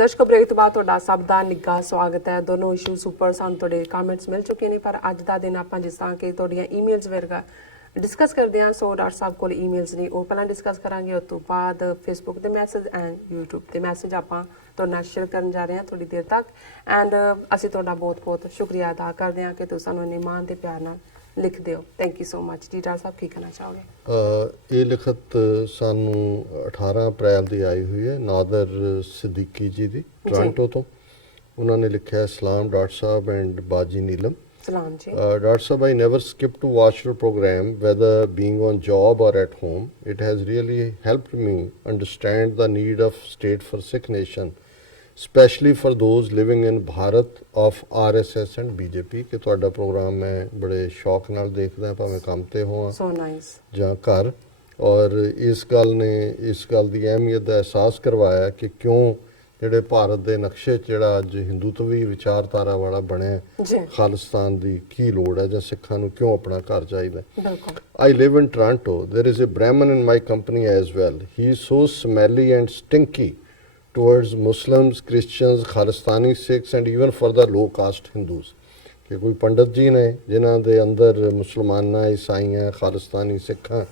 ਦਰਸ਼ਕੋ break ਤੋਂ ਬਾਅਦ ਤੁਹਾਡਾ ਸਭ ਦਾ ਨਿੱਘਾ ਸਵਾਗਤ ਹੈ। ਦੋਨੋਂ ਇਸ਼ੂਜ਼ ਉੱਪਰ ਸਾਨੂੰ ਤੁਹਾਡੇ ਕਮੈਂਟਸ ਮਿਲ ਚੁੱਕੇ ਨੇ, ਪਰ ਅੱਜ ਦਾ ਦਿਨ ਆਪਾਂ ਜਿਸ ਤਰ੍ਹਾਂ ਕਿ ਤੁਹਾਡੀਆਂ ਈਮੇਲਸ ਵਰਗਾ ਡਿਸਕਸ ਕਰਦੇ ਹਾਂ। ਸੋ ਡਾਕਟਰ ਸਾਹਿਬ ਕੋਲ ਈਮੇਲਸ ਨੇ, ਉਹ ਪਹਿਲਾਂ ਡਿਸਕਸ ਕਰਾਂਗੇ। ਉਸ ਤੋਂ ਬਾਅਦ ਫੇਸਬੁੱਕ ਦੇ ਮੈਸੇਜ ਐਂਡ YouTube ਤੇ ਮੈਸੇਜ ਆਪਾਂ ਤੁਹਾਡੇ ਨਾਲ ਸ਼ੇਅਰ ਕਰਨ ਜਾ ਰਹੇ ਹਾਂ ਥੋੜੀ ਦੇਰ ਤੱਕ। ਐਂਡ ਅਸੀਂ ਤੁਹਾਡਾ ਬਹੁਤ-ਬਹੁਤ ਸ਼ੁਕਰੀਆ ਅਦਾ ਕਰਦੇ ਹਾਂ ਕਿ ਤੁਸੀਂ ਸਾਨੂੰ ਇੰਨੇ ਮਾਣ ਤੇ ਪਿਆਰ ਨਾਲ ਲਿਖਦੇ ਹੋ। Thank you so much. ਜੀ ਡਾਕਟਰ ਸਾਹਿਬ ਕੀ ਕਹਿਣਾ ਚਾਹੋਗੇ? ਇਹ ਲਿਖਤ ਸਾਨੂੰ 18 ਅਪ੍ਰੈਲ ਦੀ ਆਈ ਹੋਈ ਹੈ ਨਾਦਰ ਸਿੱਦੀਕੀ ਜੀ ਦੀ, ਟੋਰਾਂਟੋ ਤੋਂ। ਉਹਨਾਂ ਨੇ ਲਿਖਿਆ, ਸਲਾਮ ਡਾਕਟਰ ਸਾਹਿਬ ਐਂਡ ਬਾਜੀ ਨੀਲਮ। ਸਲਾਮ ਜੀ। Dr. Sahab, I never skip to watch your program, whether being on job or at home. It has really helped me understand the need of state for sick nation, especially for those living in Bharat of RSS and BJP। कि ਤੁਹਾਡਾ programme ਮੈਂ ਬੜੇ ਸ਼ੌਕ ਨਾਲ ਦੇਖਦਾ, ਭਾਵੇਂ ਕੰਮ ਤੇ ਹੋਵਾਂ ਸੋ ਨਾਈਸ ਜਾਂ ਘਰ। ਔਰ ਇਸ ਗੱਲ ਨੇ ਇਸ ਗੱਲ ਦੀ ਅਹਿਮੀਅਤ ਦਾ ਅਹਿਸਾਸ ਕਰਵਾਇਆ ਕਿ ਕਿਉਂ ਜਿਹੜੇ ਭਾਰਤ ਦੇ ਨਕਸ਼ੇ 'ਚ ਜਿਹੜਾ ਅੱਜ ਹਿੰਦੂਤਵੀ ਵਿਚਾਰਧਾਰਾ ਵਾਲਾ ਬਣਿਆ, ਖਾਲਿਸਤਾਨ ਦੀ ਕੀ ਲੋੜ ਹੈ ਜਾਂ ਸਿੱਖਾਂ ਨੂੰ ਕਿਉਂ ਆਪਣਾ ਘਰ ਚਾਹੀਦਾ। I live in Toronto. There is a Brahmin in my company as well. He is so smelly and stinky towards Muslims, Christians, Khalistani Sikhs and even for the low caste Hindus। ਕਿ ਕੋਈ ਪੰਡਤ ਜੀ ਨੇ ਜਿਨ੍ਹਾਂ ਦੇ ਅੰਦਰ ਮੁਸਲਮਾਨਾਂ, ਈਸਾਈਆਂ, ਖਾਲਿਸਤਾਨੀ ਸਿੱਖਾਂ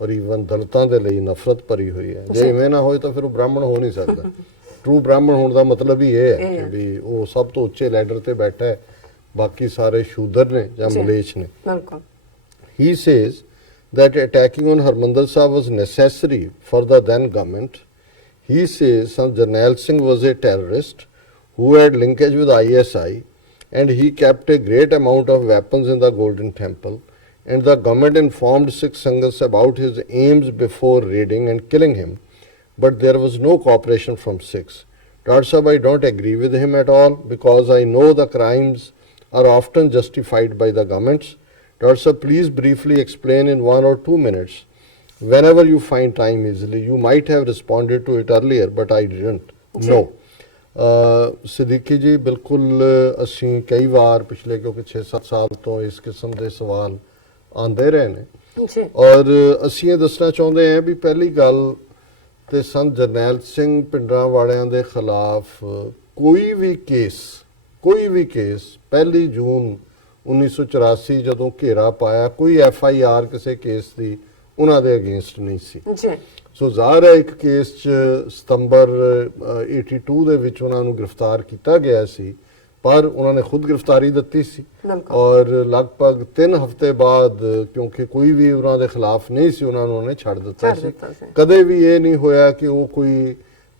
ਔਰ ਈਵਨ ਦਲਿਤਾਂ ਦੇ ਲਈ ਨਫ਼ਰਤ ਭਰੀ ਹੋਈ ਹੈ। ਜੇ ਇਵੇਂ ਨਾ ਹੋਏ ਤਾਂ ਫਿਰ ਉਹ ਬ੍ਰਾਹਮਣ ਹੋ ਨਹੀਂ ਸਕਦਾ। ਟਰੂ ਬ੍ਰਾਹਮਣ ਹੋਣ ਦਾ ਮਤਲਬ ਹੀ ਇਹ ਹੈ ਕਿ ਵੀ ਉਹ ਸਭ ਤੋਂ ਉੱਚੇ ਲੈਡਰ ਤੇ ਬੈਠਾ ਹੈ, ਬਾਕੀ ਸਾਰੇ ਸ਼ੂਦਰ ਨੇ ਜਾਂ ਮਲੇਛ ਨੇ। He says that attacking on Harmandir Sahib was necessary for the then government. He says Jarnail Singh was a terrorist who had linkage with ISI and he kept a great amount of weapons in the Golden Temple, and the government informed Sikh Sanghas about his aims before raiding and killing him, but there was no cooperation from Sikhs. Dr. Sahib, I don't agree with him at all because I know the crimes are often justified by the governments. Dr. Sahib, please briefly explain in 1 or 2 minutes whenever you find time easily. You might have responded to it earlier, but I didn't. No. Siddiqui ਜੀ, ਬਿਲਕੁਲ ਅਸੀਂ ਕਈ ਵਾਰ ਪਿਛਲੇ ਕਿਉਂਕਿ 6-7 ਸਾਲ ਤੋਂ ਇਸ ਕਿਸਮ ਦੇ ਸਵਾਲ ਆਉਂਦੇ ਰਹੇ ਨੇ ਔਰ ਅਸੀਂ ਇਹ ਦੱਸਣਾ ਚਾਹੁੰਦੇ ਹਾਂ ਵੀ ਪਹਿਲੀ ਗੱਲ ਤੇ ਸੰਤ ਜਰਨੈਲ ਸਿੰਘ ਪਿੰਡਰਾਂ ਵਾਲਿਆਂ ਦੇ ਖਿਲਾਫ ਕੋਈ ਵੀ ਕੇਸ 1 ਜੂਨ 1984 ਜਦੋਂ ਘੇਰਾ ਪਾਇਆ, ਕੋਈ FIR ਕਿਸੇ ਕੇਸ ਦੀ ਉਹਨਾਂ ਦੇ ਅਗੇਂਸਟ ਨਹੀਂ ਸੀ। ਸੋ ਜ਼ਾਹਰ ਹੈ ਇੱਕ ਕੇਸ 'ਚ ਸਤੰਬਰ 82 ਦੇ ਵਿੱਚ ਉਹਨਾਂ ਨੂੰ ਗ੍ਰਿਫਤਾਰ ਕੀਤਾ ਗਿਆ ਸੀ, ਪਰ ਉਹਨਾਂ ਨੇ ਖੁਦ ਗ੍ਰਿਫਤਾਰੀ ਦਿੱਤੀ ਸੀ ਔਰ ਲਗਭਗ 3 ਹਫ਼ਤੇ ਬਾਅਦ ਕਿਉਂਕਿ ਕੋਈ ਵੀ ਉਹਨਾਂ ਦੇ ਖਿਲਾਫ ਨਹੀਂ ਸੀ, ਉਹਨਾਂ ਨੂੰ ਉਹਨੇ ਛੱਡ ਦਿੱਤਾ ਸੀ। ਕਦੇ ਵੀ ਇਹ ਨਹੀਂ ਹੋਇਆ ਕਿ ਉਹ ਕੋਈ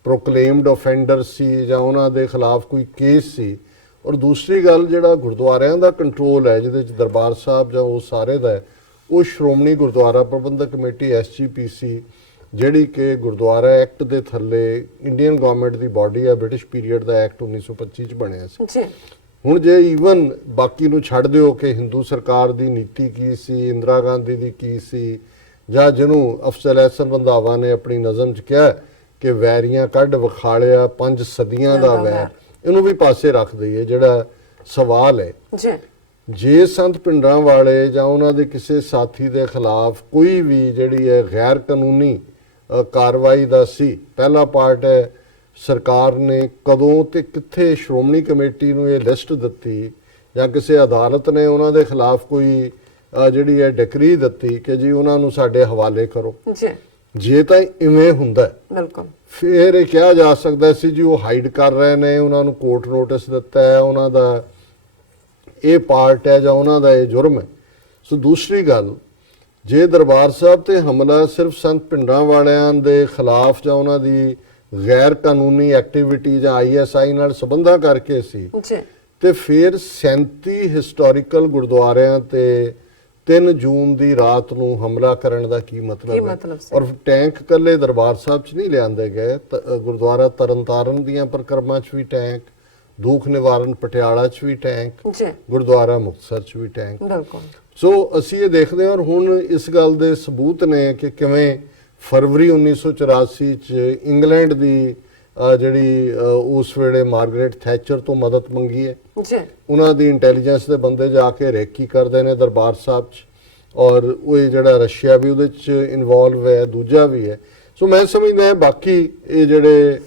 ਪ੍ਰੋਕਲੇਮਡ ਅਫੈਂਡਰ ਸੀ ਜਾਂ ਉਹਨਾਂ ਦੇ ਖਿਲਾਫ ਕੋਈ ਕੇਸ ਸੀ। ਔਰ ਦੂਸਰੀ ਗੱਲ, ਜਿਹੜਾ ਗੁਰਦੁਆਰਿਆਂ ਦਾ ਕੰਟਰੋਲ ਹੈ ਜਿਹਦੇ 'ਚ ਦਰਬਾਰ ਸਾਹਿਬ ਜਾਂ ਉਹ ਸਾਰੇ ਦਾ ਹੈ, ਉਹ ਸ਼੍ਰੋਮਣੀ ਗੁਰਦੁਆਰਾ ਪ੍ਰਬੰਧਕ ਕਮੇਟੀ SGPC, ਜਿਹੜੀ ਕਿ ਗੁਰਦੁਆਰਾ ਐਕਟ ਦੇ ਥੱਲੇ ਇੰਡੀਅਨ ਗਵਰਨਮੈਂਟ ਦੀ ਬਾਡੀ ਹੈ, ਬ੍ਰਿਟਿਸ਼ ਪੀਰੀਅਡ ਦਾ ਐਕਟ 1925 'ਚ ਬਣਿਆ ਸੀ। ਹੁਣ ਜੇ ਈਵਨ ਬਾਕੀ ਨੂੰ ਛੱਡ ਦਿਓ ਕਿ ਹਿੰਦੂ ਸਰਕਾਰ ਦੀ ਨੀਤੀ ਕੀ ਸੀ, ਇੰਦਰਾ ਗਾਂਧੀ ਦੀ ਕੀ ਸੀ, ਜਾਂ ਜਿਹਨੂੰ ਅਫਜ਼ਲ ਅਹਿਸਨ ਰੰਧਾਵਾ ਨੇ ਆਪਣੀ ਨਜ਼ਮ 'ਚ ਕਿਹਾ ਕਿ ਵੈਰੀਆਂ ਕੱਢ ਵਿਖਾਲਿਆ 5 ਸਦੀਆਂ ਦਾ ਵੈਰ, ਇਹਨੂੰ ਵੀ ਪਾਸੇ ਰੱਖ ਦਈਏ। ਜਿਹੜਾ ਸਵਾਲ ਹੈ, ਜੇ ਸੰਤ ਪਿੰਡਰਾਂ ਵਾਲੇ ਜਾਂ ਉਹਨਾਂ ਦੇ ਕਿਸੇ ਸਾਥੀ ਦੇ ਖਿਲਾਫ ਕੋਈ ਵੀ ਜਿਹੜੀ ਹੈ ਗੈਰ ਕਾਨੂੰਨੀ ਕਾਰਵਾਈ ਦਾ ਸੀ, ਪਹਿਲਾ ਪਾਰਟ ਹੈ ਸਰਕਾਰ ਨੇ ਕਦੋਂ ਤੇ ਕਿੱਥੇ ਸ਼੍ਰੋਮਣੀ ਕਮੇਟੀ ਨੂੰ ਇਹ ਲਿਸਟ ਦਿੱਤੀ ਜਾਂ ਕਿਸੇ ਅਦਾਲਤ ਨੇ ਉਹਨਾਂ ਦੇ ਖਿਲਾਫ ਕੋਈ ਜਿਹੜੀ ਹੈ ਡਿਕਰੀ ਦਿੱਤੀ ਕਿ ਜੀ ਉਹਨਾਂ ਨੂੰ ਸਾਡੇ ਹਵਾਲੇ ਕਰੋ। ਜੇ ਤਾਂ ਇਵੇਂ ਹੁੰਦਾ ਫਿਰ ਇਹ ਕਿਹਾ ਜਾ ਸਕਦਾ ਸੀ ਜੀ ਉਹ ਹਾਈਡ ਕਰ ਰਹੇ ਨੇ, ਉਹਨਾਂ ਨੂੰ ਕੋਰਟ ਨੋਟਿਸ ਦਿੱਤਾ ਹੈ, ਉਹਨਾਂ ਦਾ ਇਹ ਪਾਰਟ ਹੈ ਜਾਂ ਉਹਨਾਂ ਦਾ ਇਹ ਜੁਰਮ ਹੈ। ਸੋ ਦੂਸਰੀ ਗੱਲ, ਜੇ ਦਰਬਾਰ ਸਾਹਿਬ ਤੇ ਹਮਲਾ ਸਿਰਫ ਸੰਤ ਪਿੰਡਰਾਂ ਵਾਲਿਆਂ ਦੇ ਖਿਲਾਫ ਜਾਂ ਉਹਨਾਂ ਦੀ ਗੈਰ ਕਾਨੂੰਨੀ ਐਕਟੀਵਿਟੀ ਜਾਂ ISI ਨਾਲ ਸੰਬੰਧਾਂ ਕਰਕੇ ਸੀ, ਤੇ ਫਿਰ 37 ਹਿਸਟੋਰੀਕਲ ਗੁਰਦੁਆਰਿਆਂ ਤੇ 3 ਜੂਨ ਦੀ ਰਾਤ ਨੂੰ ਹਮਲਾ ਕਰਨ ਦਾ ਕੀ ਮਤਲਬ ਹੈ? ਔਰ ਟੈਂਕ ਕੱਲੇ ਦਰਬਾਰ ਸਾਹਿਬ 'ਚ ਨਹੀਂ ਲਿਆਂਦੇ ਗਏ, ਗੁਰਦੁਆਰਾ ਤਰਨਤਾਰਨ ਦੀਆਂ ਪਰਿਕਰਮਾ 'ਚ ਵੀ ਟੈਂਕ, ਦੁੱਖ ਨਿਵਾਰਨ ਪਟਿਆਲਾ 'ਚ ਵੀ ਟੈਂਕ, ਗੁਰਦੁਆਰਾ ਮੁਕਤਸਰ 'ਚ ਵੀ ਟੈਂਕ। ਸੋ ਅਸੀਂ ਇਹ ਦੇਖਦੇ ਹਾਂ ਔਰ ਹੁਣ ਇਸ ਗੱਲ ਦੇ ਸਬੂਤ ਨੇ ਕਿ ਕਿਵੇਂ ਫਰਵਰੀ 1984 'ਚ ਇੰਗਲੈਂਡ ਦੀ ਜਿਹੜੀ ਉਸ ਵੇਲੇ ਮਾਰਗਰੇਟ ਥੈਚਰ ਤੋਂ ਮਦਦ ਮੰਗੀ ਹੈ, ਉਹਨਾਂ ਦੀ ਇੰਟੈਲੀਜੈਂਸ ਦੇ ਬੰਦੇ ਜਾ ਕੇ ਰੇਕੀ ਕਰਦੇ ਨੇ ਦਰਬਾਰ ਸਾਹਿਬ 'ਚ, ਔਰ ਉਹ ਜਿਹੜਾ ਰਸ਼ੀਆ ਵੀ ਉਹਦੇ 'ਚ ਇਨਵੋਲਵ ਹੈ, ਦੂਜਾ ਵੀ ਹੈ। ਸੋ ਮੈਂ ਸਮਝਦਾ ਬਾਕੀ ਇਹ ਜਿਹੜੇ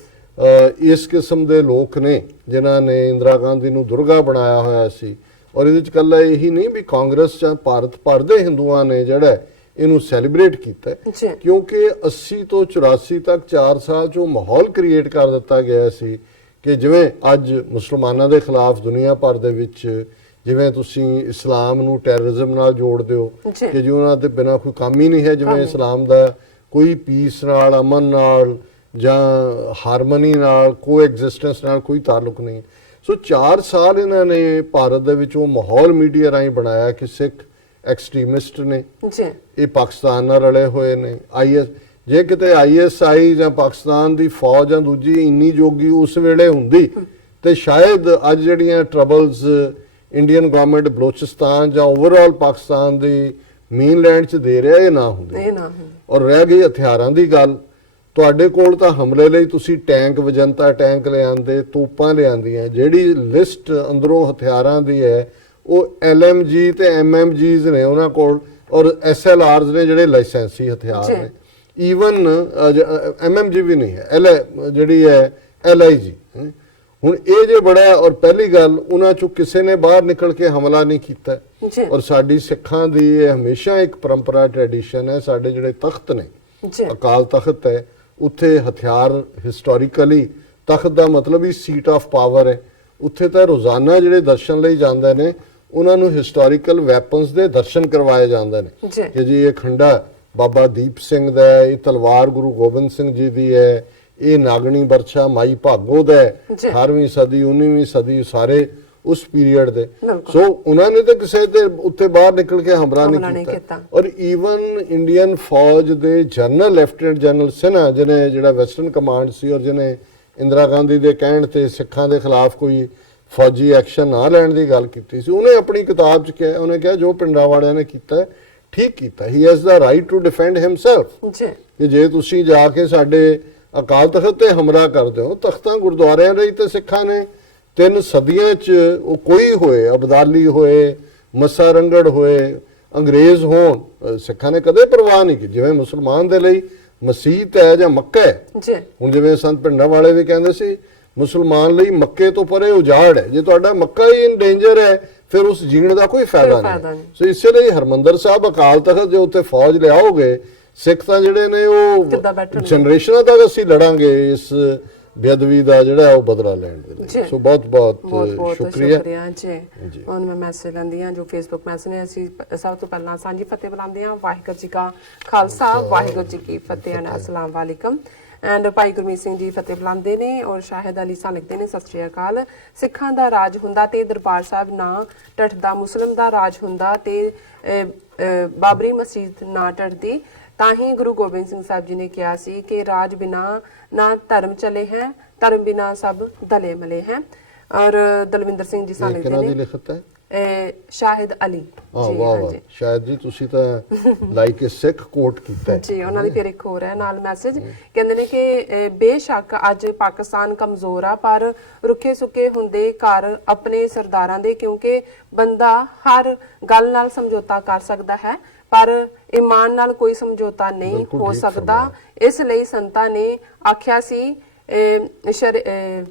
ਇਸ ਕਿਸਮ ਦੇ ਲੋਕ ਨੇ ਜਿਨ੍ਹਾਂ ਨੇ ਇੰਦਰਾ ਗਾਂਧੀ ਨੂੰ ਦੁਰਗਾ ਬਣਾਇਆ ਹੋਇਆ ਸੀ। ਔਰ ਇਹਦੇ ਚ ਇਕੱਲਾ ਇਹੀ ਨਹੀਂ ਵੀ ਕਾਂਗਰਸ ਜਾਂ ਭਾਰਤ ਭਰ ਦੇ ਹਿੰਦੂਆਂ ਨੇ ਜਿਹੜਾ ਇਹਨੂੰ ਸੈਲੀਬ੍ਰੇਟ ਕੀਤਾ ਹੈ, ਕਿਉਂਕਿ 80 ਤੋਂ 84 ਤੱਕ 4 ਸਾਲ 'ਚ ਉਹ ਮਾਹੌਲ ਕ੍ਰੀਏਟ ਕਰ ਦਿੱਤਾ ਗਿਆ ਸੀ ਕਿ ਜਿਵੇਂ ਅੱਜ ਮੁਸਲਮਾਨਾਂ ਦੇ ਖਿਲਾਫ ਦੁਨੀਆ ਭਰ ਦੇ ਵਿੱਚ ਜਿਵੇਂ ਤੁਸੀਂ ਇਸਲਾਮ ਨੂੰ ਟੈਰਰਿਜ਼ਮ ਨਾਲ ਜੋੜਦੇ ਹੋ ਕਿ ਜੀ ਉਹਨਾਂ ਦੇ ਬਿਨਾਂ ਕੋਈ ਕੰਮ ਹੀ ਨਹੀਂ ਹੈ, ਜਿਵੇਂ ਇਸਲਾਮ ਦਾ ਕੋਈ ਪੀਸ ਨਾਲ, ਅਮਨ ਨਾਲ ਜਾਂ ਹਾਰਮਨੀ ਨਾਲ, ਕੋਐਗਜ਼ਿਸਟੈਂਸ ਨਾਲ ਕੋਈ ਤਾਲੁਕ ਨਹੀਂ। ਸੋ 4 ਸਾਲ ਇਹਨਾਂ ਨੇ ਭਾਰਤ ਦੇ ਵਿੱਚ ਉਹ ਮਾਹੌਲ ਮੀਡੀਆ ਰਾਹੀਂ ਬਣਾਇਆ ਕਿ ਸਿੱਖ ਐਕਸਟ੍ਰੀਮਿਸਟ ਨੇ, ਇਹ ਪਾਕਿਸਤਾਨ ਨਾਲ ਰਲੇ ਹੋਏ ਨੇ। ਜੇ ਕਿਤੇ ISI ਜਾਂ ਪਾਕਿਸਤਾਨ ਦੀ ਫੌਜ ਜਾਂ ਦੂਜੀ ਇੰਨੀ ਜੋਗੀ ਉਸ ਵੇਲੇ ਹੁੰਦੀ ਤੇ ਸ਼ਾਇਦ ਅੱਜ ਜਿਹੜੀਆਂ ਟਰਬਲਸ ਇੰਡੀਅਨ ਗਵਰਨਮੈਂਟ ਬਲੋਚਿਸਤਾਨ ਜਾਂ ਓਵਰਆਲ ਪਾਕਿਸਤਾਨ ਦੀ ਮੇਨਲੈਂਡ 'ਚ ਦੇ ਰਿਹਾ ਇਹ ਨਾ ਹੁੰਦੇ। ਔਰ ਰਹਿ ਗਈ ਹਥਿਆਰਾਂ ਦੀ ਗੱਲ, ਤੁਹਾਡੇ ਕੋਲ ਤਾਂ ਹਮਲੇ ਲਈ ਤੁਸੀਂ ਟੈਂਕ, ਵਜੰਤਾ ਟੈਂਕ ਲਿਆਂਦੇ, ਤੋਪਾਂ ਲਿਆਂਦੀਆਂ, ਜਿਹੜੀ ਲਿਸਟ ਅੰਦਰੋਂ ਹਥਿਆਰਾਂ ਦੀ ਹੈ ਉਹ LMG ਤੇ MMGs ਨੇ ਉਹਨਾਂ ਕੋਲ, ਔਰ SLRs ਨੇ ਜਿਹੜੇ ਲਾਇਸੈਂਸੀ ਹਥਿਆਰ ਨੇ। ਈਵਨ MMG ਵੀ ਨਹੀਂ ਹੈ, ਜਿਹੜੀ ਹੈ LIG। ਹੁਣ ਇਹ ਜੇ ਬੜਾ, ਔਰ ਪਹਿਲੀ ਗੱਲ ਉਹਨਾਂ ਚੋਂ ਕਿਸੇ ਨੇ ਬਾਹਰ ਨਿਕਲ ਕੇ ਹਮਲਾ ਨਹੀਂ ਕੀਤਾ। ਔਰ ਸਾਡੀ ਸਿੱਖਾਂ ਦੀ ਇਹ ਹਮੇਸ਼ਾ ਇੱਕ ਪਰੰਪਰਾ, ਟ੍ਰੈਡੀਸ਼ਨ ਹੈ। ਸਾਡੇ ਜਿਹੜੇ ਤਖਤ ਨੇ, ਅਕਾਲ ਤਖਤ ਹੈ, ਉੱਥੇ ਹਥਿਆਰ ਹਿਸਟੋਰੀਕਲੀ, ਤਖਤ ਦਾ ਮਤਲਬ ਹੀ ਸੀਟ ਆਫ ਪਾਵਰ ਹੈ। ਉੱਥੇ ਤਾਂ ਰੋਜ਼ਾਨਾ ਜਿਹੜੇ ਦਰਸ਼ਨ ਲਈ ਜਾਂਦੇ ਨੇ ਉਹਨਾਂ ਨੂੰ ਹਿਸਟੋਰੀਕਲ ਵੈਪਨਸ ਦੇ ਦਰਸ਼ਨ ਕਰਵਾਏ ਜਾਂਦੇ ਨੇ ਕਿ ਜੀ ਇਹ ਖੰਡਾ ਬਾਬਾ ਦੀਪ ਸਿੰਘ ਦਾ ਹੈ, ਇਹ ਤਲਵਾਰ ਗੁਰੂ ਗੋਬਿੰਦ ਸਿੰਘ ਜੀ ਦੀ ਹੈ, ਇਹ ਨਾਗਣੀ ਬਰਛਾ ਮਾਈ ਭਾਗੋ ਦਾ ਹੈ, 18ਵੀਂ ਸਦੀ 19ਵੀਂ ਸਦੀ, ਸਾਰੇ ਉਸ ਪੀਰੀਅਡ ਦੇ। ਸੋ ਉਹਨਾਂ ਨੇ ਤਾਂ ਕਿਸੇ ਦੇ ਉੱਤੇ ਬਾਹਰ ਨਿਕਲ ਕੇ ਹਮਲਾ ਨਹੀਂ ਕੀਤਾ। ਔਰ ਈਵਨ ਇੰਡੀਅਨ ਫੌਜ ਦੇ ਜਨਰਲ, ਲੈਫਟੀਨੈਂਟ ਜਨਰਲ ਸਿਨਹਾ, ਜਿਹਨੇ ਜਿਹੜਾ ਵੈਸਟਰਨ ਕਮਾਂਡ ਸੀ ਔਰ ਜਿਹਨੇ ਇੰਦਰਾ ਗਾਂਧੀ ਦੇ ਕਹਿਣ ਤੇ ਸਿੱਖਾਂ ਦੇ ਖਿਲਾਫ ਕੋਈ ਫੌਜੀ ਐਕਸ਼ਨ ਨਾ ਲੈਣ ਦੀ ਗੱਲ ਕੀਤੀ ਸੀ, ਉਹਨੇ ਆਪਣੀ ਕਿਤਾਬ 'ਚ ਕਿਹਾ, ਉਹਨੇ ਕਿਹਾ ਜੋ ਪਿੰਡਰਾਵਾੜਿਆਂ ਨੇ ਕੀਤਾ ਠੀਕ ਕੀਤਾ। He has the right to defend himself. ਕਿ ਜੇ ਤੁਸੀਂ ਜਾ ਕੇ ਸਾਡੇ ਅਕਾਲ ਤਖਤ ਤੇ ਹਮਲਾ ਕਰਦੇ ਹੋ, ਤਖਤਾਂ ਗੁਰਦੁਆਰਿਆਂ ਲਈ ਤੇ ਸਿੱਖਾਂ ਨੇ 3 ਸਦੀਆਂ 'ਚ ਉਹ ਕੋਈ ਹੋਏ, ਅਬਦਾਲੀ ਹੋਏ, ਮੱਸਾ ਰੰਗੜ ਹੋਏ, ਅੰਗਰੇਜ਼ ਹੋਣ, ਸਿੱਖਾਂ ਨੇ ਕਦੇ ਪਰਵਾਹ ਨਹੀਂ ਕੀਤੀ। ਜਿਵੇਂ ਮੁਸਲਮਾਨ ਦੇ ਲਈ ਮਸਜਿਦ ਹੈ ਜਾਂ ਮੱਕਾ ਹੈ, ਹੁਣ ਜਿਵੇਂ ਸੰਤ ਭਿੰਡਰਾਂ ਵਾਲੇ ਵੀ ਕਹਿੰਦੇ ਸੀ ਮੁਸਲਮਾਨ ਲਈ ਮੱਕੇ ਤੋਂ ਪਰੇ ਉਜਾੜ ਹੈ, ਜੇ ਤੁਹਾਡਾ ਮੱਕਾ ਹੀ ਇਨ ਡੇਂਜਰ ਹੈ ਫਿਰ ਉਸ ਜੀਣ ਦਾ ਕੋਈ ਫਾਇਦਾ ਨਹੀਂ। ਸੋ ਇਸੇ ਲਈ ਹਰਮੰਦਰ ਸਾਹਿਬ ਅਕਾਲ ਤਖਤ ਜੇ ਉੱਥੇ ਫੌਜ ਲਿਆਓਗੇ, ਸਿੱਖ ਤਾਂ ਜਿਹੜੇ ਨੇ ਉਹ ਜਨਰੇਸ਼ਨਾਂ ਤੱਕ ਅਸੀਂ ਲੜਾਂਗੇ ਇਸ ਬੇਅਦਬੀ ਦਾ ਜਿਹੜਾ ਉਹ ਬਦਲਾ ਲੈਣ ਦੇ ਲਈ। ਸੋ ਬਹੁਤ ਬਹੁਤ ਸ਼ੁਕਰੀਆ ਜੀ। ਹੁਣ ਮੈਂ ਮੈਸੇਜ ਲੈਂਦੀ ਹਾਂ ਜੋ ਫੇਸਬੁੱਕ ਮੈਸੇਜ ਨੇ। ਅਸੀਂ ਸਭ ਤੋਂ ਪਹਿਲਾਂ ਸਾਂਝੀ ਫਤਿਹ ਬੁਲਾਉਂਦੇ ਹਾਂ। ਵਾਹਿਗੁਰੂ ਜੀ ਕਾ ਖਾਲਸਾ, ਵਾਹਿਗੁਰੂ ਜੀ ਕੀ ਫਤਿਹ। ਅਸਲਾਮ ਵਾਲੇਕਮ। ਐਂਡ ਭਾਈ ਗੁਰਮੀਤ ਸਿੰਘ ਜੀ ਫਤਿਹ ਬੁਲਾਉਂਦੇ ਨੇ ਔਰ ਸ਼ਾਹਿਦ ਅਲੀ ਸਾਹਿਬ ਲਿਖਦੇ ਨੇ, ਸਤਿ ਸ਼੍ਰੀ ਅਕਾਲ। ਸਿੱਖਾਂ ਦਾ ਰਾਜ ਹੁੰਦਾ ਤੇ ਦਰਬਾਰ ਸਾਹਿਬ ਨਾ ਟੱਟਦਾ, ਮੁਸਲਮ ਦਾ ਰਾਜ ਹੁੰਦਾ ਤੇ ਬਾਬਰੀ ਮਸਜਿਦ ਨਾ ਟੱਟਦੀ। ਤਾਂ ਹੀ ਗੁਰੂ ਗੋਬਿੰਦ ਸਿੰਘ ਸਾਹਿਬ ਜੀ ਨੇ ਕਿਹਾ ਸੀ ਕਿ ਰਾਜ ਬਿਨਾ ਨਾ ਧਰਮ ਚਲੇ ਹੈ, ਧਰਮ ਬਿਨਾ ਸਭ ਦਲੇ ਮਲੇ ਹੈ। ਔਰ ਦਲਵਿੰਦਰ ਸਿੰਘ ਜੀ ਸਾਹਿਬ ਲਿਖਦੇ ਨੇ, ਲਿਖਤ ਹੈ ਸ਼ਾਹਿਦ ਅਲੀ ਜੀ। ਹਾਂਜੀ ਸ਼ਾਹਿਦ ਜੀ, ਤੁਸੀਂ ਤਾਂ ਲਾਈਕ ਅ ਸਿੱਖ ਕੋਟ ਕੀਤਾ ਜੀ। ਉਹਨਾਂ ਦੀ ਫਿਰ ਇੱਕ ਹੋਰ ਹੈ ਨਾਲ ਮੈਸੇਜ, ਕਹਿੰਦੇ ਨੇ ਕਿ ਬੇਸ਼ੱਕ ਅੱਜ ਪਾਕਿਸਤਾਨ ਕਮਜ਼ੋਰ ਆ ਪਰ ਰੁੱਖੇ ਸੁੱਕੇ ਹੁੰਦੇ ਘਰ ਆਪਣੇ ਸਰਦਾਰਾਂ ਦੇ, ਕਿਉਂਕਿ ਬੰਦਾ ਹਰ ਗੱਲ ਨਾਲ ਸਮਝੌਤਾ ਕਰ ਸਕਦਾ ਹੈ ਪਰ ਈਮਾਨ ਨਾਲ ਕੋਈ ਸਮਝੌਤਾ ਨਹੀਂ ਹੋ ਸਕਦਾ। ਇਸ ਲਈ ਸੰਤਾਂ ਨੇ ਆਖਿਆ ਸੀ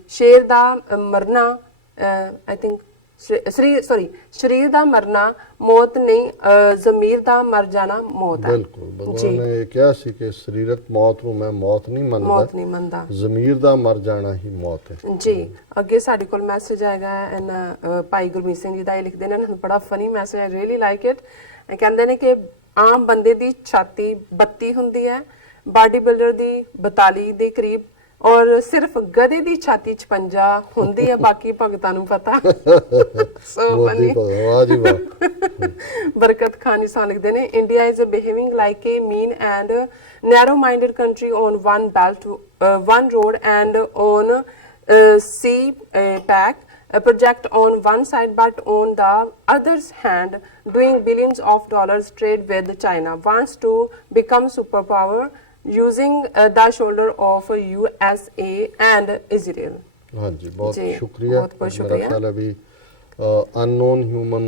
ਸ਼ੇਰ ਦਾ ਮਰਨਾ, ਆਈ ਥਿੰਕ ਸਰੀਰ ਦਾ ਮਰਨਾ ਮੌਤ ਨਹੀਂ, ਜ਼ਮੀਰ ਦਾ ਮਰ ਜਾਣਾ ਮੌਤ ਹੈ। ਬਿਲਕੁਲ, ਭਗਵਾਨ ਨੇ ਕਿਹਾ ਸੀ ਕਿ ਸਰੀਰਕ ਮੌਤ ਨੂੰ ਮੈਂ ਮੌਤ ਨਹੀਂ ਮੰਨਦਾ, ਜ਼ਮੀਰ ਦਾ ਮਰ ਜਾਣਾ ਹੀ ਮੌਤ ਹੈ ਜੀ। ਅੱਗੇ ਸਾਡੇ ਕੋਲ ਮੈਸੇਜ ਆਏਗਾ ਭਾਈ ਗੁਰਮੀਤ ਸਿੰਘ ਜੀ ਦਾ। ਇਹ ਲਿਖਦੇ ਨੇ, ਬੜਾ funny message, I really like it. ਕਹਿੰਦੇ ਨੇ ਕਿ ਆਮ ਬੰਦੇ ਦੀ ਛਾਤੀ 32 ਹੁੰਦੀ ਹੈ, ਬਾਡੀ ਬਿਲਡਰ ਦੀ 42 ਦੇ ਕਰੀਬ, ਔਰ ਸਿਰਫ ਗਧੇ ਦੀ ਛਾਤੀ 56 ਹੁੰਦੀ ਹੈ, ਬਾਕੀ ਭਗਤਾਂ ਨੂੰ ਪਤਾ। So funny. ਵਾਹ ਜੀ ਵਾਹ। ਬਰਕਤ ਖਾਨ ਜੀ ਸਾਹਿਬ ਲਿਖਦੇ ਨੇ, India is behaving like a mean and narrow minded country on one belt one road and on CPEC project on one side but on the other's hand doing billions of dollars trade with China, wants to become superpower using the shoulder of USA and Israel। हाँ जी, बहुत शुक्रिया। मेरा ख्याल है अभी unknown human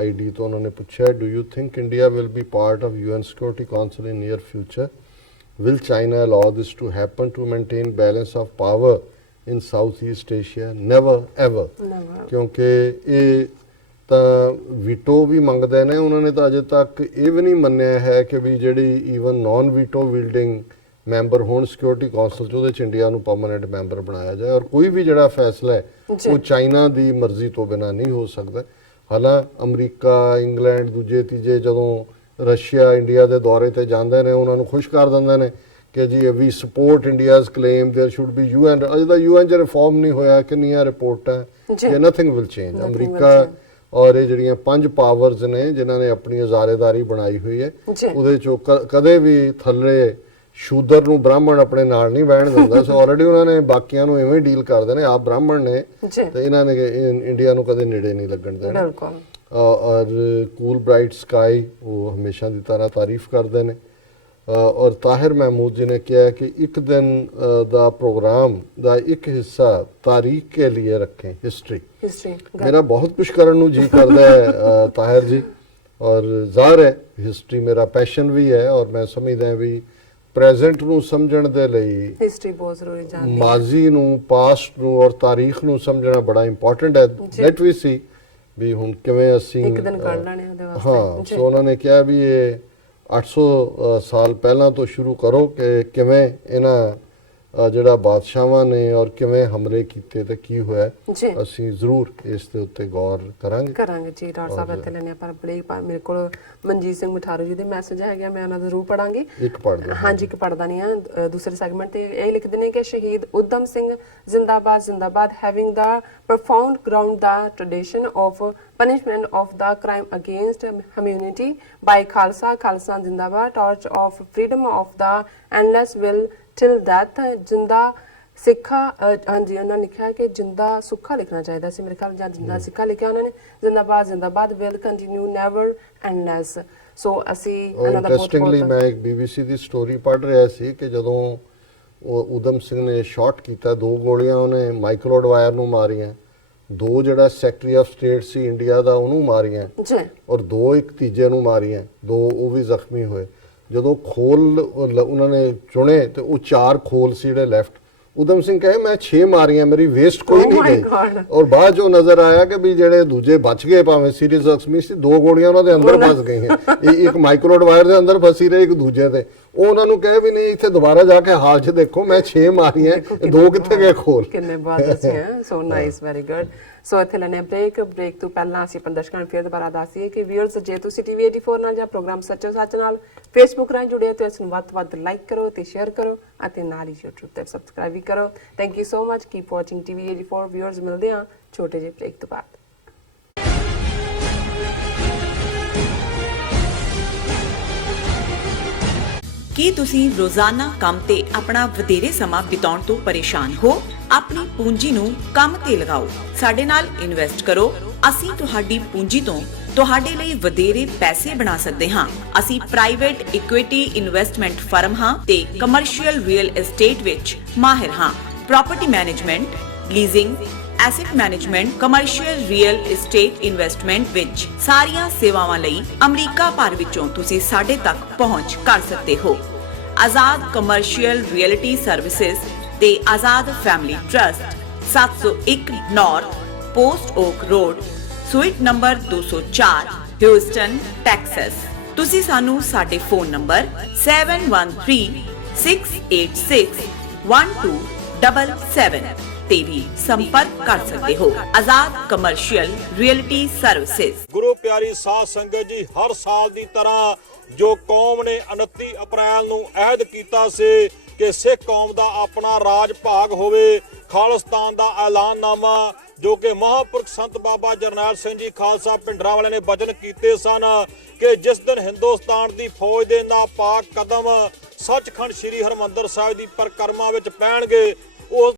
ID तो उन्होंने पूछा है, do you think India will be part of UN Security Council in near future? will China allow this to happen to maintain balance of power in Southeast Asia? Never ever. ਕਿਉਂਕਿ ਇਹ ਤਾਂ veto ਵੀ ਮੰਗਦੇ ਨੇ, ਉਹਨਾਂ ਨੇ ਤਾਂ ਅਜੇ ਤੱਕ ਇਹ ਵੀ ਨਹੀਂ ਮੰਨਿਆ ਹੈ ਕਿ ਵੀ ਜਿਹੜੀ ਈਵਨ ਨਾਨ ਵੀਟੋ ਵੀਲਡਿੰਗ ਮੈਂਬਰ ਹੋਣ ਸਿਕਿਉਰਿਟੀ ਕੌਂਸਲ 'ਚ ਉਹਦੇ 'ਚ ਇੰਡੀਆ ਨੂੰ ਪਰਮਾਨੈਂਟ ਮੈਂਬਰ ਬਣਾਇਆ ਜਾਏ, ਔਰ ਕੋਈ ਵੀ ਜਿਹੜਾ ਫੈਸਲਾ ਹੈ ਉਹ ਚਾਈਨਾ ਦੀ ਮਰਜ਼ੀ ਤੋਂ ਬਿਨਾਂ ਨਹੀਂ ਹੋ ਸਕਦਾ। ਹਾਲਾਂ ਅਮਰੀਕਾ, ਇੰਗਲੈਂਡ, ਦੂਜੇ ਤੀਜੇ ਜਦੋਂ ਰਸ਼ੀਆ ਇੰਡੀਆ ਦੇ ਦੌਰੇ ਤੇ ਜਾਂਦੇ ਨੇ ਉਹਨਾਂ ਨੂੰ ਖੁਸ਼ ਕਰ ਦਿੰਦੇ ਨੇ ਕਿ ਜੀ we support India's claim there should be UN. ਅਜੇ ਤਾਂ ਯੂਐਨ 'ਚ ਰਿਫਾਰਮ ਨਹੀਂ ਹੋਇਆ, ਕਿੰਨੀਆਂ ਰਿਪੋਰਟਾਂ ਕਿ ਨਥਿੰਗ ਵਿਲ ਚੇਂਜ। ਅਮਰੀਕਾ ਔਰ ਇਹ ਜਿਹੜੀਆਂ 5 ਪਾਵਰਸ ਨੇ ਜਿਨ੍ਹਾਂ ਨੇ ਆਪਣੀ ਅਜ਼ਾਰੇਦਾਰੀ ਬਣਾਈ ਹੋਈ ਹੈ, ਉਹਦੇ 'ਚੋਂ ਕਦੇ ਵੀ ਥੱਲੇ ਸ਼ੂਦਰ ਨੂੰ ਬ੍ਰਾਹਮਣ ਆਪਣੇ ਨਾਲ ਨਹੀਂ ਬਹਿਣ ਦਿੰਦਾ। ਸੋ ਆਲਰੇਡੀ ਉਹਨਾਂ ਨੇ ਬਾਕੀਆਂ ਨੂੰ ਐਵੇਂ ਡੀਲ ਕਰਦੇ ਨੇ, ਆਪ ਬ੍ਰਾਹਮਣ ਨੇ ਤੇ ਇਹਨਾਂ ਨੇ ਇੰਡੀਆ ਨੂੰ ਕਦੇ ਨੇੜੇ ਨਹੀਂ ਲੱਗਣ ਦੇਣਾ। ਔਰ ਕੂਲ ਬ੍ਰਾਈਟ ਸਕਾਈ ਉਹ ਹਮੇਸ਼ਾ ਦੀ ਤਰ੍ਹਾਂ ਤਾਰੀਫ ਕਰਦੇ ਨੇ। ਔਰ ਤਾਹਿਰ ਮਹਿਮੂਦ ਜੀ ਨੇ ਕਿਹਾ ਕਿ ਇੱਕ ਦਿਨ ਦਾ ਪ੍ਰੋਗਰਾਮ ਦਾ ਇੱਕ ਹਿੱਸਾ ਤਾਰੀਖ ਕੇ लिए रखें, हिस्ट्री। मेरा बहुत कुछ करने ਨੂੰ ਜੀ ਕਰਦਾ ਹੈ ਤਾਹਿਰ ਜੀ, ਔਰ ਜ਼ਾਹਿਰ ਹੈ ਹਿਸਟਰੀ ਮੇਰਾ ਪੈਸ਼ਨ ਵੀ ਹੈ, ਔਰ ਮੈਂ ਸਮਝਦਾ ਵੀ ਪ੍ਰੈਜ਼ੈਂਟ ਨੂੰ ਸਮਝਣ ਦੇ ਲਈ ਹਿਸਟਰੀ ਬਹੁਤ ਜ਼ਰੂਰੀ ਜਾਣਨੀ ਹੈ। ਮਾਜ਼ੀ ਨੂੰ, ਪਾਸਟ ਨੂੰ ਔਰ ਤਾਰੀਖ ਨੂੰ ਸਮਝਣਾ ਬੜਾ ਇੰਪੋਰਟੈਂਟ ਹੈ। ਲੈਟ ਵੀ ਸੀ ਵੀ ਹੁਣ ਕਿਵੇਂ ਅਸੀਂ ਇੱਕ ਦਿਨ ਕੱਢ ਲੈਣੇ ਉਹਦੇ ਵਾਸਤੇ। ਹਾਂ, ਸੋ ਉਹਨਾਂ ਨੇ ਕਿਹਾ ਵੀ ਇਹ 800 ਸਾਲ ਪਹਿਲਾਂ ਤੋਂ ਸ਼ੁਰੂ ਕਰੋ ਕਿ ਕਿਵੇਂ ਇਹਨਾਂ ਜਿਹੜਾ ਬਾਦਸ਼ਾਹਾਂ ਨੇ ਔਰ ਕਿਵੇਂ ਹਮਲੇ ਕੀਤੇ ਤੇ ਕੀ ਹੋਇਆ। ਅਸੀਂ ਜ਼ਰੂਰ ਇਸ ਦੇ ਉੱਤੇ ਗੌਰ ਕਰਾਂਗੇ ਜੀ। ਡਾਕਟਰ ਸਾਹਿਬ ਇੱਥੇ ਲੈਣੇ ਪਰ ਬੜੇ ਮੇਰੇ ਕੋਲ ਮਨਜੀਤ ਸਿੰਘ ਮਠਾਰੂ ਜੀ ਦੇ ਮੈਸੇਜ ਹੈਗਾ, ਮੈਂ ਉਹਨਾਂ ਦਾ ਜ਼ਰੂਰ ਪੜਾਂਗੀ। ਇੱਕ ਪੜ੍ਹਦਾ ਹਾਂਜੀ, ਇੱਕ ਪੜਦਾ ਨਹੀਂ ਆ। ਦੂਸਰੇ ਸੈਗਮੈਂਟ ਤੇ ਇਹ ਲਿਖਦੇ ਨੇ ਕਿ ਸ਼ਹੀਦ ਉਦਮ ਸਿੰਘ ਜ਼ਿੰਦਾਬਾਦ ਜ਼ਿੰਦਾਬਾਦ, having the profound ground the tradition of punishment of the crime against humanity by Khalsa, Khalsa Zindabad, torch of freedom of the endless will till death, ਜਿੰਦਾ ਸਿੱਖਾ। ਹਾਂਜੀ, ਉਹਨਾਂ ਨੇ ਲਿਖਿਆ ਕਿ ਜਿੰਦਾ ਸੁੱਖਾ ਲਿਖਣਾ ਚਾਹੀਦਾ ਸੀ ਮੇਰੇ ਖਿਆਲ, ਜਾਂ ਜਿੰਦਾ ਸਿੱਖਾ ਲਿਖਿਆ ਉਹਨਾਂ ਨੇ। ਜ਼ਿੰਦਾਬਾਦ ਜ਼ਿੰਦਾਬਾਦ, will continue never endless। ਸੋ ਅਸੀਂ ਇਹਨਾਂ ਦਾ ਬਹੁਤ ਇੰਟਰਸਟਿੰਗਲੀ ਮੈਂ ਇੱਕ BBC ਦੀ ਸਟੋਰੀ ਪੜ੍ਹ ਰਿਹਾ ਸੀ ਕਿ ਜਦੋਂ ਉਹ ਉਦਮ ਸਿੰਘ ਨੇ ਸ਼ਾਟ ਕੀਤਾ, 2 ਗੋਲੀਆਂ ਉਹਨੇ ਮਾਈਕਲ ਐਡਵਾਇਰ ਨੂੰ ਮਾਰੀਆਂ, 2 ਜਿਹੜਾ ਸੈਕਟਰੀ ਆਫ ਸਟੇਟ ਸੀ ਇੰਡੀਆ ਦਾ ਉਹਨੂੰ ਮਾਰੀਆਂ ਔਰ 2 ਇੱਕ ਤੀਜੇ ਨੂੰ ਮਾਰੀਆਂ, 2 ਉਹ ਵੀ ਜ਼ਖਮੀ ਹੋਏ। ਜਦੋਂ ਖੋਲ ਉਹਨਾਂ ਨੇ ਚੁਣੇ ਤੇ ਉਹ 4 ਖੋਲ ਸੀ ਜਿਹੜੇ ਲੈਫਟ। ਉਦਮ ਸਿੰਘ ਕਹੇ ਮੈਂ 6 ਮਾਰੀਆਂ, ਮੇਰੀ ਵੇਸਟ ਕੋਈ ਨਹੀਂ ਗਈ। ਔਰ ਬਾਅਦ ਜੋ ਨਜ਼ਰ ਆਇਆ ਕਿ ਵੀ ਜਿਹੜੇ ਦੂਜੇ ਬਚ ਗਏ, ਭਾਵੇਂ ਸੀਰੀਅਸ ਜ਼ਖਮੀ ਸੀ, 2 ਗੋਲੀਆਂ ਉਹਨਾਂ ਦੇ ਅੰਦਰ ਫਸ ਗਈਆਂ। ਇੱਕ ਮਾਈਕਰੋ ਐਡਵਾਇਰ ਦੇ ਅੰਦਰ ਫਸੀ ਰਹੀ, ਇੱਕ ਦੂਜੇ ਤੇ। ਉਹ ਉਹਨਾਂ ਨੂੰ ਕਹੇ ਵੀ ਨਹੀਂ ਇੱਥੇ ਦੁਬਾਰਾ ਜਾ ਕੇ ਹਾਲ 'ਚ ਦੇਖੋ, ਮੈਂ 6 ਮਾਰੀਆਂ, 2 ਕਿੱਥੇ ਗਏ ਖੋਲ। ਕਿੰਨੇ ਬਾਤ ਦੱਸੇ ਹੈ। So nice, very good. So ਇੱਥੇ ਲੈਣੇ ਬ੍ਰੇਕ ਤੋਂ ਪਹਿਲਾਂ ਅਸੀਂ ਆਪਣੇ ਦਰਸ਼ਕਾਂ ਨੂੰ ਫਿਰ ਦੁਬਾਰਾ ਦੱਸੀਏ ਕਿ ਵੀਅਰਸ, ਜੇ ਤੁਸੀਂ TV 84 ਨਾਲ ਜਾਂ ਪ੍ਰੋਗਰਾਮ ਸੱਚੋ ਸੱਚ ਨਾਲ ਫੇਸਬੁੱਕ ਰਾਹੀਂ ਜੁੜੇ ਹੋ ਤਾਂ ਇਸ ਨੂੰ ਵੱਧ ਤੋਂ ਵੱਧ ਲਾਈਕ ਕਰੋ ਤੇ ਸ਼ੇਅਰ ਕਰੋ ਅਤੇ ਨਾਲ ਹੀ YouTube ਤੇ ਸਬਸਕ੍ਰਾਈਬ ਵੀ ਕਰੋ। Thank you so much. Keep watching TV 84 viewers. ਮਿਲਦੇ ਹਾਂ ਛੋਟੇ ਜਿਹੇ ਬ੍ਰੇਕ ਤੋਂ ਬਾਅਦ। ਕੀ ਤੁਸੀਂ ਰੋਜ਼ਾਨਾ ਕੰਮ ਤੇ ਆਪਣਾ ਵਧੇਰੇ ਸਮਾਂ ਬਿਤਾਉਣ ਤੋਂ ਪਰੇਸ਼ਾਨ ਹੋ? ਆਪਣੀ ਪੂੰਜੀ ਨੂੰ ਕੰਮ ਤੇ ਲਗਾਓ, ਸਾਡੇ ਨਾਲ ਇਨਵੈਸਟ ਕਰੋ। ਅਸੀਂ ਤੁਹਾਡੀ ਪੂੰਜੀ ਤੋਂ ਤੁਹਾਡੇ ਲਈ ਵਧੇਰੇ ਪੈਸੇ ਬਣਾ ਸਕਦੇ ਹਾਂ। ਅਸੀਂ ਪ੍ਰਾਈਵੇਟ ਇਕੁਇਟੀ ਇਨਵੈਸਟਮੈਂਟ ਫਰਮ ਹਾਂ ਤੇ ਕਮਰਸ਼ੀਅਲ ਰੀਅਲ ਏਸਟੇਟ ਵਿੱਚ ਮਾਹਿਰ ਹਾਂ। Property management, leasing, asset management, commercial real estate investment ਵਿੱਚ ਸਾਰੀਆਂ ਸੇਵਾਵਾਂ ਲਈ ਅਮਰੀਕਾ ਭਰ ਵਿੱਚੋਂ ਤੁਸੀਂ ਸਾਡੇ ਤੱਕ ਪਹੁੰਚ ਕਰ ਸਕਦੇ ਹੋ। ਆਜ਼ਾਦ ਕਮਰਸ਼ੀਅਲ ਰੀਅਲਟੀ ਸਰਵਿਸਿਜ਼ ਤੇ Azad family trust, 701 North Post Oak Road, suite number 204, Houston, Texas. ਤੁਸੀਂ ਸਾਨੂੰ ਸਾਡੇ ਫੋਨ ਨੰਬਰ 7136861277 ਤੇ ਵੀ ਸੰਪਰਕ ਕਰ ਸਕਦੇ ਹੋ। ਆਜ਼ਾਦ ਕਮਰਸ਼ੀਅਲ ਰੀਅਲਟੀ ਸਰਵਿਸਿਜ਼। ਗੁਰੂ ਪਿਆਰੀ ਸਾਧ ਸੰਗਤ ਜੀ, ਹਰ ਸਾਲ ਦੀ ਤਰ੍ਹਾਂ ਜੋ ਕੌਮ ਨੇ 29 ਅਪ੍ਰੈਲ ਨੂੰ ਅਹਿਦ ਕੀਤਾ ਸੀ ਕਿ ਸਿੱਖ ਕੌਮ ਦਾ ਆਪਣਾ ਰਾਜ ਭਾਗ ਹੋਵੇ, ਖਾਲਿਸਤਾਨ ਦਾ ਐਲਾਨਨਾਮਾ ਜੋ ਕਿ ਮਹਾਂਪੁਰਖ ਸੰਤ ਬਾਬਾ ਜਰਨੈਲ ਸਿੰਘ ਜੀ ਖਾਲਸਾ ਭਿੰਡਰਾਂਵਾਲੇ ਨੇ ਬਚਨ ਕੀਤੇ ਸਨ ਕਿ ਜਿਸ ਦਿਨ ਹਿੰਦੁਸਤਾਨ ਦੀ ਫੌਜ ਦੇ ਨਾਪਾਕ ਕਦਮ ਸੱਚਖੰਡ ਸ੍ਰੀ ਹਰਿਮੰਦਰ ਸਾਹਿਬ ਦੀ ਪਰਿਕਰਮਾ ਵਿੱਚ ਪੈਣਗੇ, ਉਸ